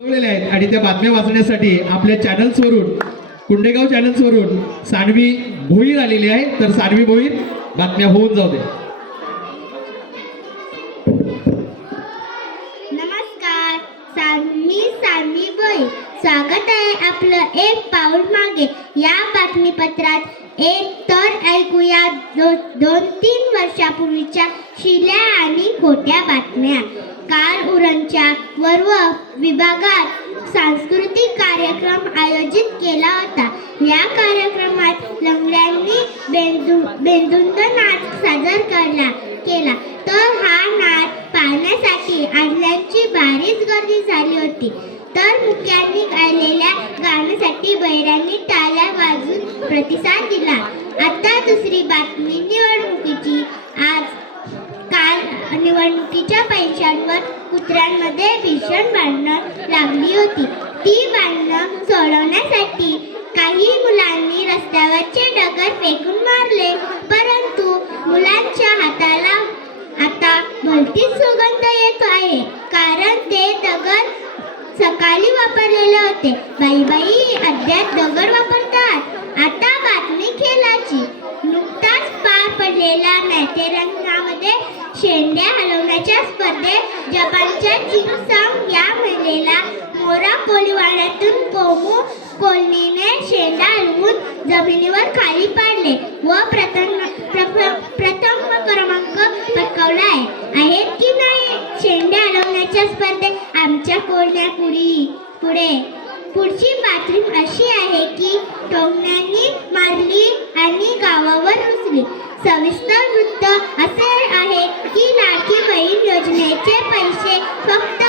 मिळवलेल्या आहेत. आणि त्या बातम्या वाचण्यासाठी आपल्या चॅनल्सवरून कुंडेगाव चॅनल्सवरून सानवी भोईर आलेली आहे. तर सानवी भोईर बातम्या होऊन जाऊ दे. नमस्कार. सान- मी सान्वी स्वागत आहे आपलं एक पाऊल मागे. या बातमीपत्रात एक तर ऐकूया. दो, दोन तीन वर्षापूर्वीच्या शिल्या आणि खोट्या बातम्या. सर्व विभागात सांस्कृतिक कार्यक्रम आयोजित केला होता. या कार्यक्रमात लंगड्यांनी बेंदू बेंदुंद नाच सादर करला केला. तर हा नाच पाहण्यासाठी आणल्यांची भारीच गर्दी झाली होती. तर मुख्यांनी गायलेल्या गाण्यासाठी बैरांनी टाळ्या वाजून प्रतिसाद दिला. आता दुसरी बातमी निवडणुकीची. आज काल निवडणुकीच्या पैशांवर कुत्र्यांमध्ये भीषण भांडणं लागली होती. ती भांडणं सोडवण्यासाठी काही मुलांनी रस्त्यावरचे दगड फेकून मारले. परंतु मुलांच्या हाताला आता भलतीच सुगंध येत आहे. कारण ते दगड सकाळी वापरलेले होते. बाई बाई अद्याप दगड वापरतात. आता बातमी खेळाची. नुकताच पार पडलेल्या मॅथेरॉनमध्ये शेंड्या हलवण्याच्या स्पर्धेत जपानच्या चिंगसांग या महिलेला मोरा कोलीवाड्यातून कोमू कोलनीने शेंडा हलवून जमिनीवर खाली पाडले व प्रथम प्रथम प्रथम क्रमांक पटकावला आहे. आहेत की नाही? शेंडे हलवण्याच्या स्पर्धेत आमच्या कोळण्या पुढे पुढची बातमी अशी आहे की फक्त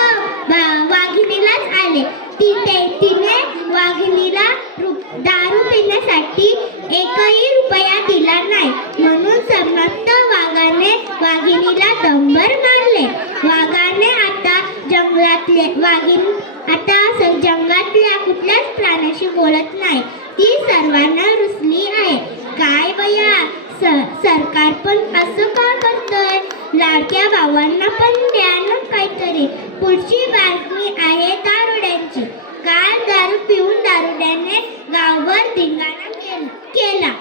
वाघिणीलाच आले. ती तिने वाघिणीला दारू पिण्यासाठी एकही रुपया दिला नाही. म्हणून समर्थ वाघाने वाघिणीला दंबर मारले वाघाने आता जंगलातले वाघिणी आता जंगलातल्या कुठल्याच प्राण्याशी बोलत नाही. ती सर्वांना रुसली आहे. काय बया? स- सरकार पण असं का करतंय? लाडक्या भावांना पण द्या ना. काहीतरी. पुढची बातमी आहे दारुड्यांची. काल दारू पिऊन दारुड्याने गावभर धिंगाणा केला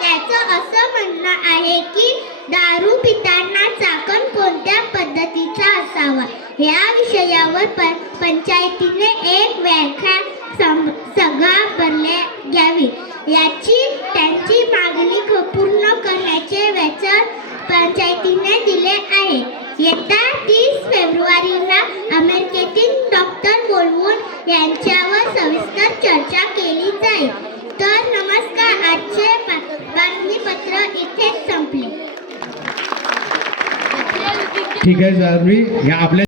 त्याचं असं म्हणणं आहे की दारू पिताना चाकण कोणत्या पद्धतीचा असावा? या विषयावर प पंचायतीने एक व्याख्या सभा भरल्या घ्यावी. याची त्यांची मागणी पूर्ण करण्याचे वचन पंचायतीने दिले आहे. येत्या तीस फेब्रुवारीला अमेरिकेतील डॉक्टर बोलवून यांच्यावर सविस्तर चर्चा केली जाईल. तर नमस्कार आजचे बातमीपत्र इथेच संपले. ठीक आहे आपल्या